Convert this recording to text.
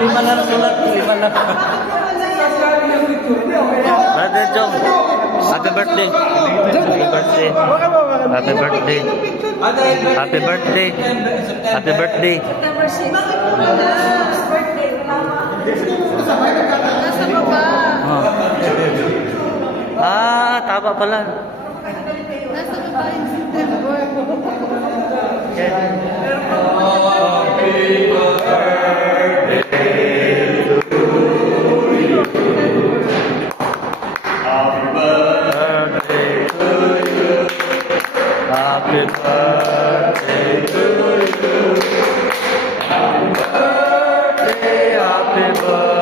lima na sulat, lima na. Brother Jong, happy birthday. Happy birthday. Happy birthday. Happy birthday. Happy birthday. September 6. Birthday. Nasa baba. Ah, tama pala. Nasa baba yung September. Happy birthday to you. Happy birthday, happy birthday.